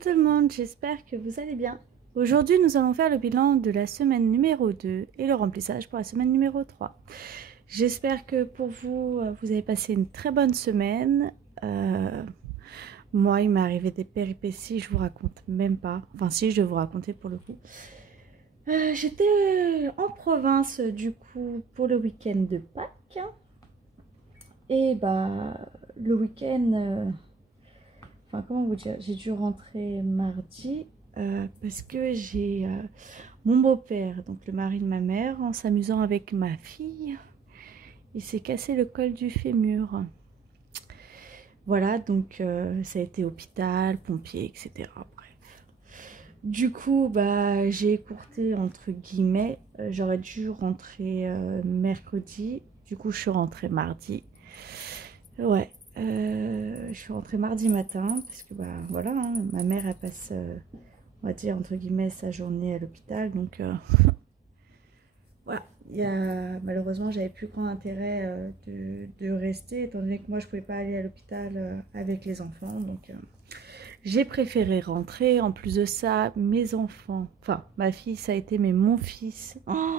tout le monde, j'espère que vous allez bien. Aujourd'hui, nous allons faire le bilan de la semaine numéro 2 et le remplissage pour la semaine numéro 3. J'espère que pour vous, vous avez passé une très bonne semaine. Moi, il m'est arrivé des péripéties, je vous raconte même pas. Enfin si, je vais vous raconter pour le coup. J'étais en province du coup pour le week-end de Pâques. Et bah, le week-end... Enfin, comment vous dire, j'ai dû rentrer mardi parce que j'ai mon beau-père, donc le mari de ma mère, en s'amusant avec ma fille, il s'est cassé le col du fémur. Voilà, donc ça a été hôpital, pompiers, etc. Bref. Du coup, bah, j'ai écourté entre guillemets. J'aurais dû rentrer mercredi. Du coup, je suis rentrée mardi. Ouais. Je suis rentrée mardi matin parce que bah voilà, hein, ma mère elle passe, on va dire entre guillemets, sa journée à l'hôpital, donc voilà. Malheureusement, j'avais plus grand intérêt de rester étant donné que moi je pouvais pas aller à l'hôpital avec les enfants, donc j'ai préféré rentrer. En plus de ça, mes enfants, enfin ma fille ça a été, mais mon fils, oh,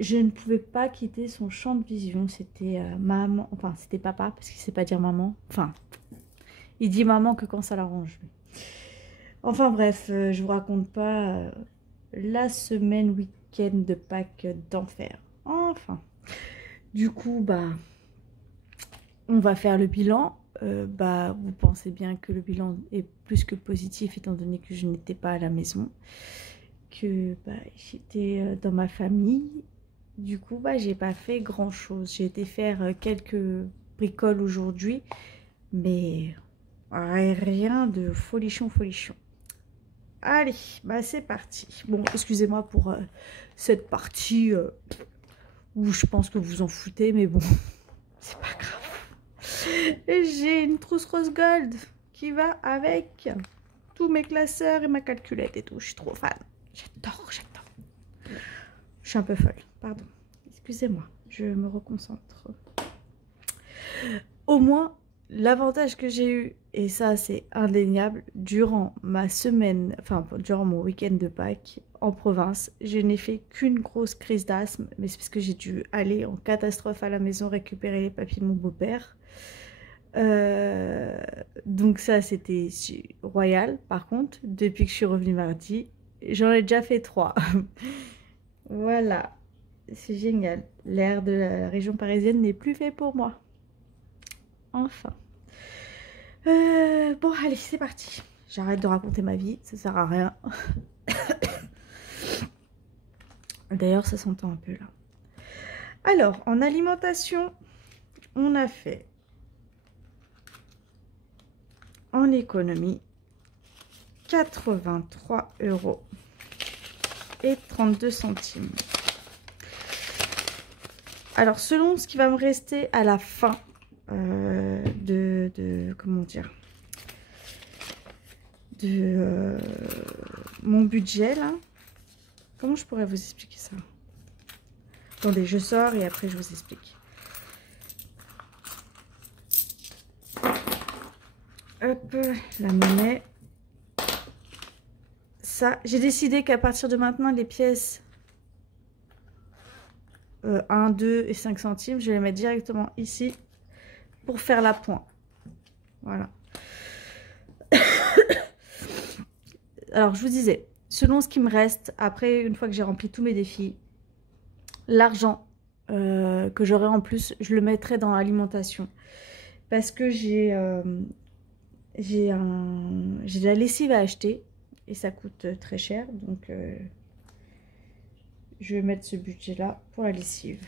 je ne pouvais pas quitter son champ de vision. C'était maman, enfin c'était papa parce qu'il sait pas dire maman. Enfin, il dit maman que quand ça l'arrange. Enfin bref, je vous raconte pas la semaine week-end de Pâques d'enfer. Enfin, du coup, bah, on va faire le bilan. Bah, vous pensez bien que le bilan est plus que positif étant donné que je n'étais pas à la maison, que bah, j'étais dans ma famille. Du coup, bah, j'ai pas fait grand chose. J'ai été faire quelques bricoles aujourd'hui, mais rien de folichon. Allez, bah c'est parti. Bon, excusez-moi pour cette partie où je pense que vous en foutez, mais bon, c'est pas grave. J'ai une trousse rose gold qui va avec tous mes classeurs et ma calculette et tout. Je suis trop fan. J'adore. Je suis un peu folle, pardon. Excusez-moi, je me reconcentre. Au moins, l'avantage que j'ai eu, et ça c'est indéniable, durant ma semaine, enfin durant mon week-end de Pâques en province, je n'ai fait qu'une grosse crise d'asthme, mais c'est parce que j'ai dû aller en catastrophe à la maison récupérer les papiers de mon beau-père. Donc ça c'était royal. Par contre, depuis que je suis revenue mardi, j'en ai déjà fait 3. Voilà, c'est génial. L'air de la région parisienne n'est plus fait pour moi. Enfin. Bon, allez, c'est parti. J'arrête de raconter ma vie, ça sert à rien. D'ailleurs, ça s'entend un peu là. Alors, en alimentation, on a fait en économie 83,32 €. Alors, selon ce qui va me rester à la fin comment dire, de mon budget là, comment je pourrais vous expliquer ça? Attendez, je sors et après je vous explique. Hop, la monnaie. Ça, j'ai décidé qu'à partir de maintenant, les pièces 1, 2 et 5 centimes, je vais les mettre directement ici pour faire la pointe. Voilà. Alors, je vous disais, selon ce qui me reste, après, une fois que j'ai rempli tous mes défis, l'argent que j'aurai en plus, je le mettrai dans l'alimentation. Parce que j'ai de la lessive à acheter et ça coûte très cher. Donc, je vais mettre ce budget-là pour la lessive.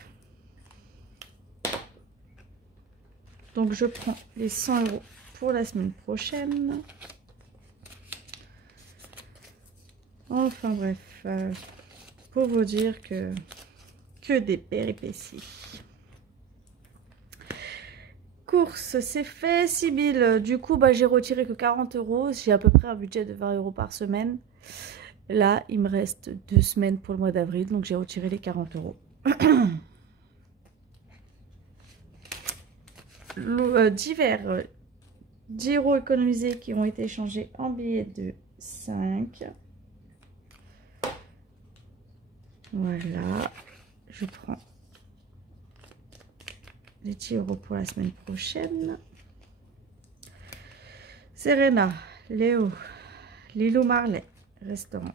Donc, je prends les 100 € pour la semaine prochaine. Enfin bref, pour vous dire que des péripéties. Course, c'est fait. Sibylle, du coup, bah, j'ai retiré que 40 €. J'ai à peu près un budget de 20 € par semaine. Là, il me reste 2 semaines pour le mois d'avril, donc j'ai retiré les 40 €. Divers, 10 € économisés qui ont été échangés en billets de 5. Voilà. Je prends les 10 € pour la semaine prochaine. Serena, Léo, Lilou Marley, restaurant.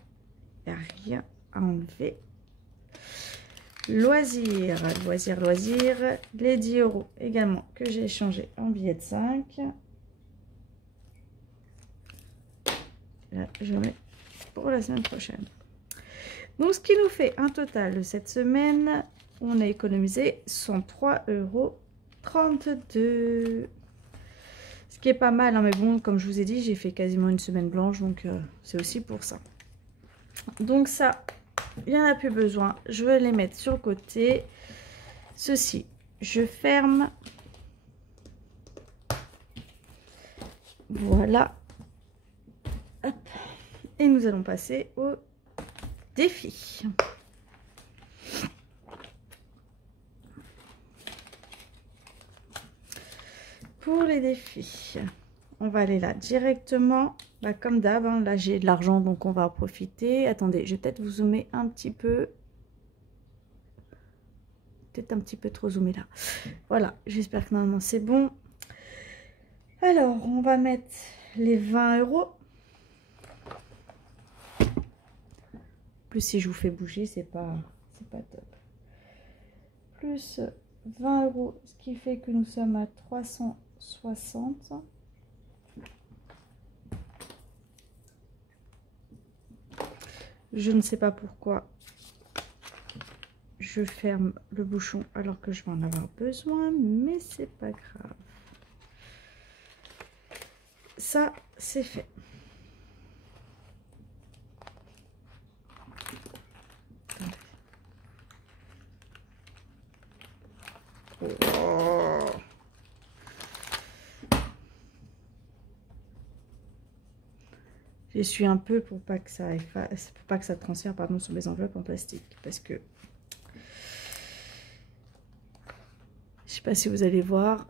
Il n'y a rien à enlever. Loisirs, loisirs. Les 10 € également que j'ai échangé en billets de 5. Là, je mets pour la semaine prochaine. Donc, ce qui nous fait un total de cette semaine, on a économisé 103,32 €. Ce qui est pas mal, hein, mais bon, comme je vous ai dit, j'ai fait quasiment une semaine blanche, donc c'est aussi pour ça. Donc ça, il n'y en a plus besoin. Je vais les mettre sur le côté. Ceci, je ferme. Voilà. Hop. Et nous allons passer au défi. Pour les défis, on va aller là directement. Bah, comme d'hab, hein, là j'ai de l'argent, donc on va en profiter. Attendez, je vais peut-être vous zoomer un petit peu. Peut-être un petit peu trop zoomé là. Voilà, j'espère que normalement c'est bon. Alors, on va mettre les 20 €. Plus si je vous fais bouger, c'est pas top. Plus 20 €, ce qui fait que nous sommes à 360. Je ne sais pas pourquoi je ferme le bouchon alors que je vais en avoir besoin, mais c'est pas grave. Ça, c'est fait. Oh. J'essuie un peu pour pas que ça efface, pour pas que ça transfère pardon, sur mes enveloppes en plastique, parce que je sais pas si vous allez voir,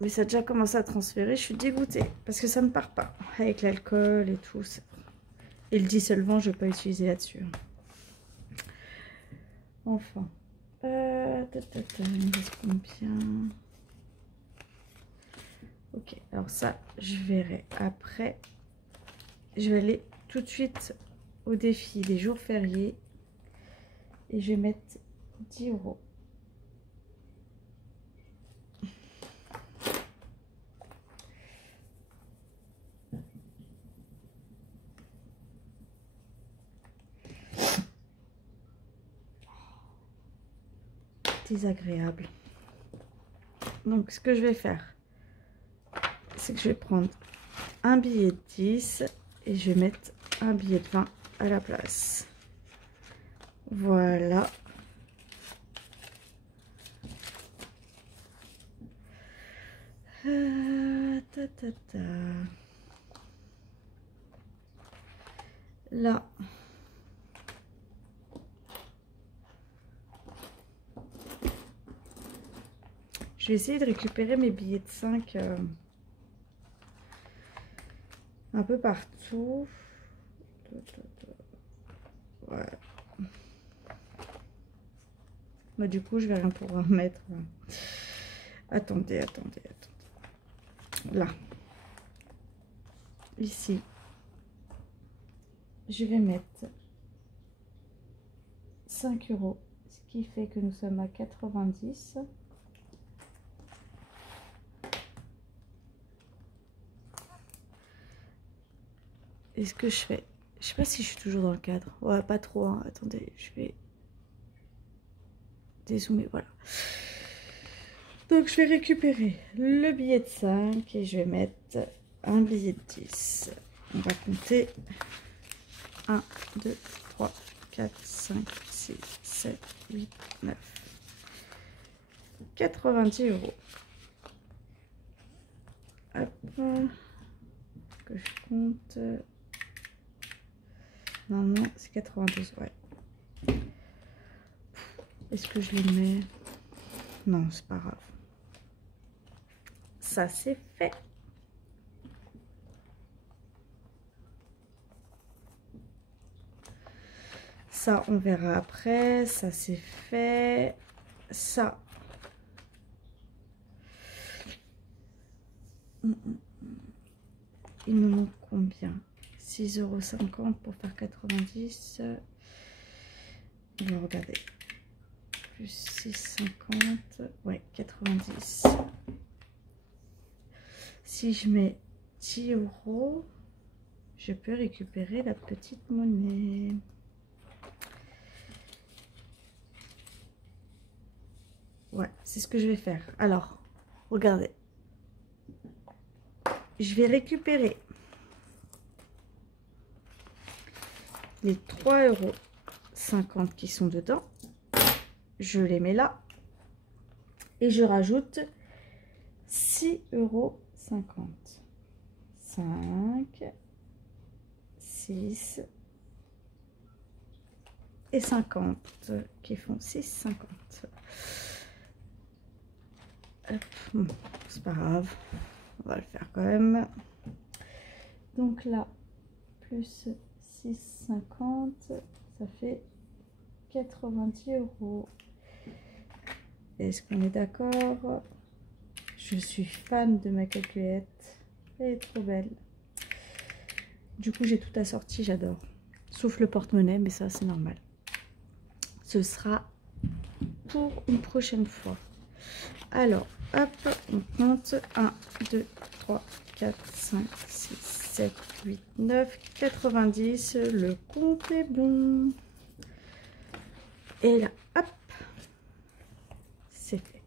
mais ça a déjà commencé à transférer. Je suis dégoûtée parce que ça ne part pas avec l'alcool et tout. Et le dissolvant, je ne vais pas utiliser là-dessus. Enfin. Il me reste combien? Ok, alors ça, je verrai après. Je vais aller tout de suite au défi des jours fériés. Et je vais mettre 10 €. Désagréable. Donc, ce que je vais faire, c'est que je vais prendre un billet de 10 et je vais mettre un billet de 20 à la place. Voilà. Là. Je vais essayer de récupérer mes billets de 5 un peu partout. Ouais. Bah, du coup, je vais rien pouvoir mettre. Attendez. Là. Ici. Je vais mettre 5 €. Ce qui fait que nous sommes à 90. Et ce que je fais, je sais pas si je suis toujours dans le cadre. Ouais, pas trop. Hein. Attendez, je vais dézoomer. Voilà. Donc, je vais récupérer le billet de 5 et je vais mettre un billet de 10. On va compter 1, 2, 3, 4, 5, 6, 7, 8, 9. 90 €. Hop. Que je compte. Non, c'est 92, ouais. Est-ce que je les mets? Non, c'est pas grave. ça c'est fait. Ça, on verra après. Ça, c'est fait. Ça. Il me manque combien? 6,50 € pour faire 90. On va regarder. Plus 6,50. Ouais, 90. Si je mets 10 €, je peux récupérer la petite monnaie. Ouais, c'est ce que je vais faire. Alors, regardez. Je vais récupérer les 3,50 € qui sont dedans. Je les mets là. Et je rajoute 6,50 €. 5, 6 et 50 qui font 6,50 €. Bon, c'est pas grave, on va le faire quand même. Donc là, plus 6,50, ça fait 90 €. Est-ce qu'on est d'accord? Je suis fan de ma calculette, elle est trop belle. Du coup, j'ai tout assorti, j'adore. Sauf le porte-monnaie, mais ça, c'est normal. Ce sera pour une prochaine fois. Alors, hop, on compte 1, 2, 3, 4, 5, 6, 7, 8, 9, 90. Le compte est bon. Et là, hop, c'est fait.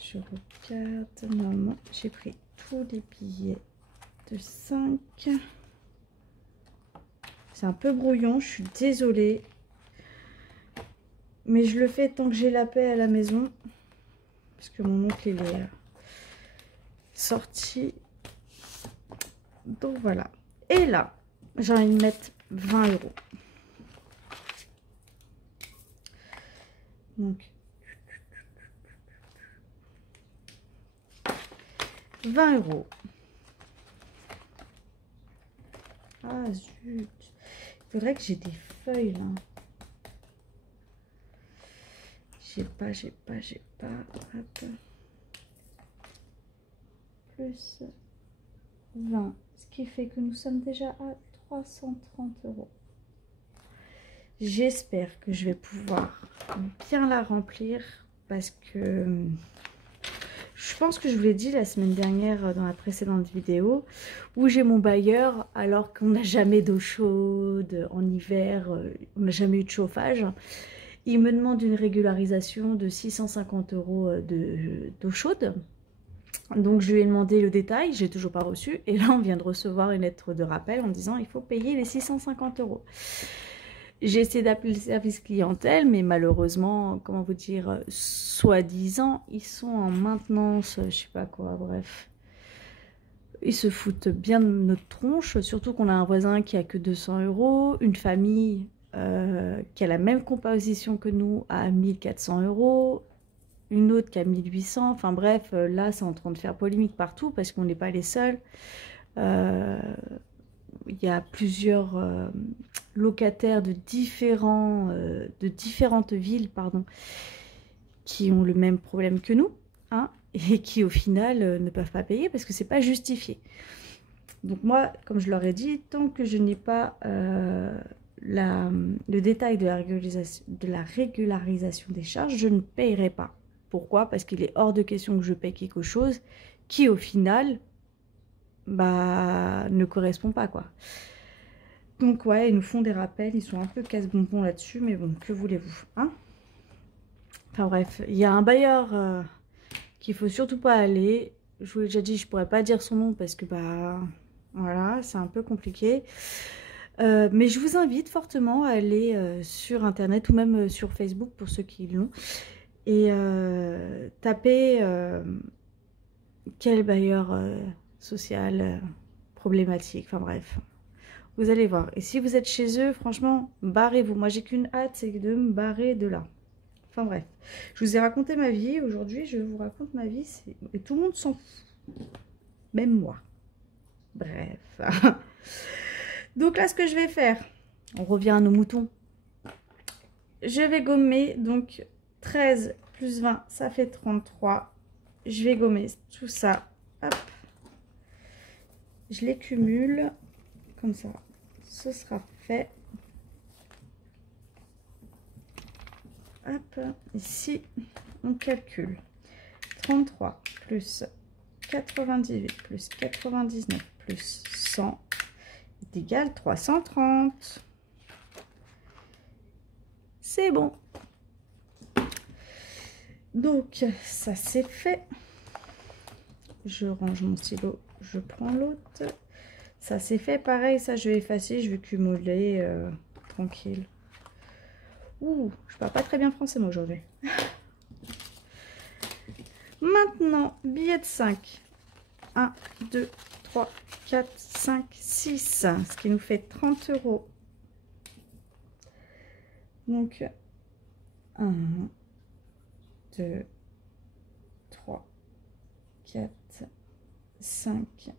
Je regarde. Normalement, j'ai pris tous les billets de 5. C'est un peu brouillon, je suis désolée. Mais je le fais tant que j'ai la paix à la maison. Parce que mon oncle, il est sorti. Donc voilà. Et là, j'ai envie de mettre 20 €. Donc, 20 €. Ah zut. Il faudrait que j'ai des feuilles là. J'ai pas. Hop. Plus 20. Ce qui fait que nous sommes déjà à 330 €. J'espère que je vais pouvoir bien la remplir parce que je pense que je vous l'ai dit la semaine dernière dans la précédente vidéo où j'ai mon bailleur alors qu'on n'a jamais d'eau chaude en hiver, on n'a jamais eu de chauffage. Il me demande une régularisation de 650 € d'eau chaude. Donc je lui ai demandé le détail, j'ai toujours pas reçu. Et là on vient de recevoir une lettre de rappel en disant il faut payer les 650 €. J'ai essayé d'appeler le service clientèle, mais malheureusement, comment vous dire, soi-disant, ils sont en maintenance, je sais pas quoi, bref. Ils se foutent bien de notre tronche, surtout qu'on a un voisin qui a que 200 €, une famille qui a la même composition que nous à 1400 €, une autre qui a 1800, enfin bref, là c'est en train de faire polémique partout parce qu'on n'est pas les seuls. Il y a plusieurs locataires de différentes villes, pardon, qui ont le même problème que nous, hein, et qui au final ne peuvent pas payer parce que c'est pas justifié. Donc moi, comme je leur ai dit, tant que je n'ai pas le détail de la régularisation des charges, je ne payerai pas. Pourquoi? Parce qu'il est hors de question que je paye quelque chose qui au final ne correspond pas, quoi. Donc ouais, ils nous font des rappels, ils sont un peu casse-bonbons là-dessus, mais bon, que voulez-vous, hein? Enfin bref, il y a un bailleur qu'il faut surtout pas aller. Je vous l'ai déjà dit, je pourrais pas dire son nom parce que voilà, c'est un peu compliqué. Mais je vous invite fortement à aller sur internet ou même sur Facebook pour ceux qui l'ont et taper quel bailleur social problématique, enfin bref. Vous allez voir. Et si vous êtes chez eux, franchement, barrez-vous. Moi, j'ai qu'une hâte, c'est de me barrer de là. Enfin bref, je vous ai raconté ma vie. Aujourd'hui, je vous raconte ma vie. Et tout le monde s'en fout. Même moi. Bref. Donc là, ce que je vais faire, on revient à nos moutons. Je vais gommer, donc 13 plus 20, ça fait 33. Je vais gommer tout ça. Hop. Je les cumule. Comme ça, ce sera fait. Hop, ici, on calcule. 33 plus 98 plus 99 plus 100 est égal à 330. C'est bon. Donc, ça c'est fait. Je range mon stylo, je prends l'autre. Ça c'est fait, pareil, ça je vais effacer, je vais cumuler tranquille. Ouh, je parle pas très bien français moi aujourd'hui. Maintenant, billet de 5. 1, 2, 3, 4, 5, 6. Ce qui nous fait 30 €. Donc, 1, 2, 3, 4, 5,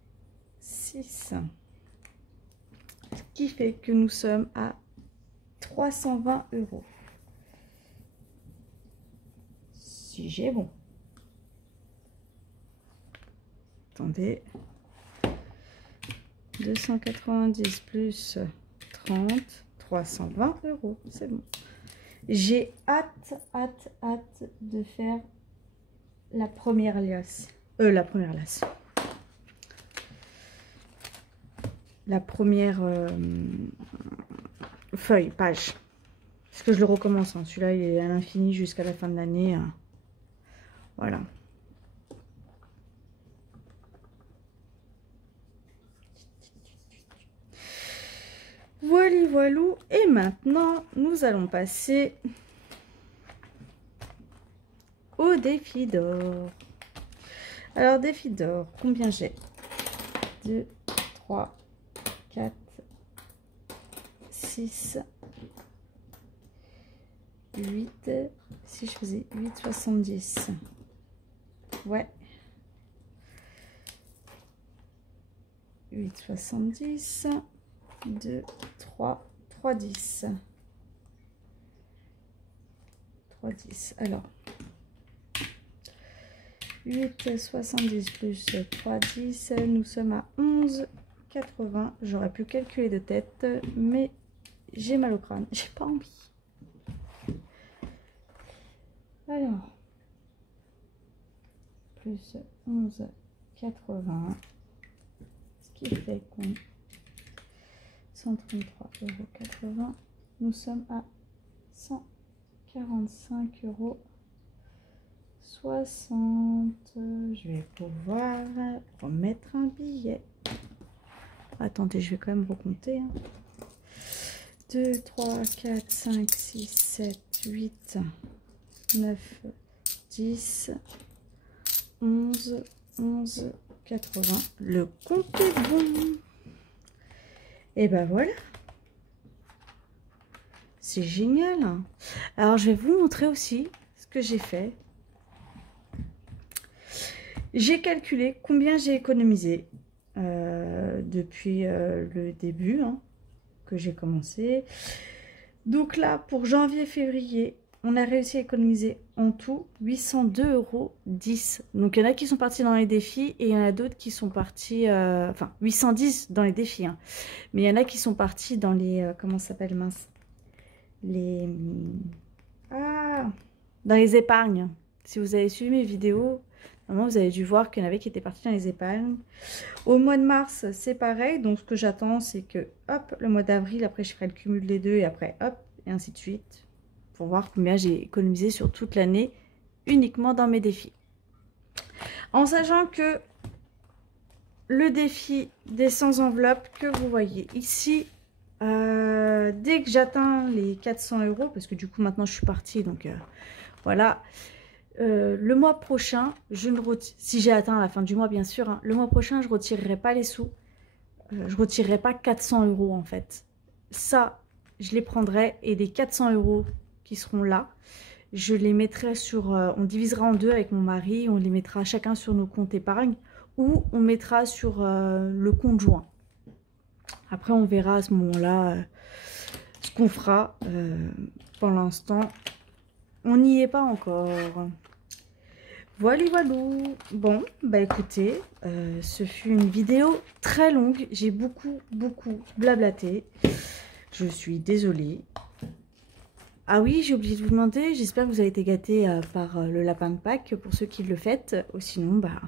6. Ce qui fait que nous sommes à 320 €. Si j'ai bon. Attendez. 290 plus 30, 320 €. C'est bon. J'ai hâte de faire la première liasse. La première liasse. La première feuille, page. Parce que je le recommence. Hein. Celui-là, il est à l'infini jusqu'à la fin de l'année. Hein. Voilà. Voilà, voilou. Et maintenant, nous allons passer au défi d'or. Alors, défi d'or, combien j'ai? 2, 3, 4, 6, 8. Si je faisais 8,70. Ouais. 8,70. 2, 3, 3,10. 3,10. Alors, 8,70 plus 3,10. Nous sommes à 11,80. J'aurais pu calculer de tête, mais j'ai mal au crâne. J'ai pas envie. Alors, plus 11,80. Ce qui fait qu'on 133,80 €. Nous sommes à 145,60 €. Je vais pouvoir remettre un billet. Attendez, je vais quand même recompter. Hein. 2, 3, 4, 5, 6, 7, 8, 9, 10, 11, 11,80. Le compte est bon. Et ben voilà, c'est génial. Alors je vais vous montrer aussi ce que j'ai fait. J'ai calculé combien j'ai économisé depuis le début que j'ai commencé. Donc là, pour janvier-février, on a réussi à économiser en tout 802,10 €. Donc il y en a qui sont partis dans les défis et il y en a d'autres qui sont partis, enfin 810 dans les défis. Hein. Mais il y en a qui sont partis dans les, comment ça s'appelle, mince, les, dans les épargnes. Si vous avez suivi mes vidéos, normalement vous avez dû voir qu'il y en avait qui étaient partis dans les épargnes. Au mois de mars, c'est pareil. Donc ce que j'attends, c'est que, hop, le mois d'avril, après je ferai le cumul des deux et après, hop, et ainsi de suite. Pour voir combien j'ai économisé sur toute l'année uniquement dans mes défis. En sachant que le défi des 100 enveloppes que vous voyez ici, dès que j'atteins les 400 €, parce que du coup maintenant je suis partie, donc voilà, le mois prochain, je ne retire, si j'ai atteint à la fin du mois bien sûr, hein, le mois prochain je ne retirerai pas les sous. je retirerai pas 400 € en fait. Ça, je les prendrai et les 400 € qui seront là, je les mettrai sur... on divisera en deux avec mon mari, on les mettra chacun sur nos comptes épargne ou on mettra sur le compte joint. Après, on verra à ce moment-là ce qu'on fera. Pour l'instant, on n'y est pas encore. Voilà, voilà. Bon, bah écoutez, ce fut une vidéo très longue. J'ai beaucoup blablaté. Je suis désolée. Ah oui, j'ai oublié de vous demander. J'espère que vous avez été gâtés par le lapin de Pâques pour ceux qui le fêtent. Ou sinon, bah,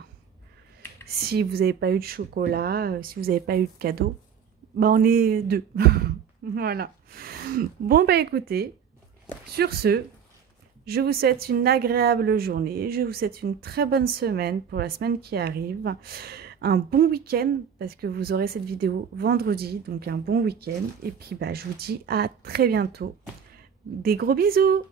si vous n'avez pas eu de chocolat, si vous n'avez pas eu de cadeau, bah on est deux. Voilà. Bon, bah écoutez, sur ce, je vous souhaite une agréable journée. Je vous souhaite une très bonne semaine pour la semaine qui arrive. Un bon week-end, parce que vous aurez cette vidéo vendredi, donc un bon week-end. Et puis, bah, je vous dis à très bientôt. Des gros bisous!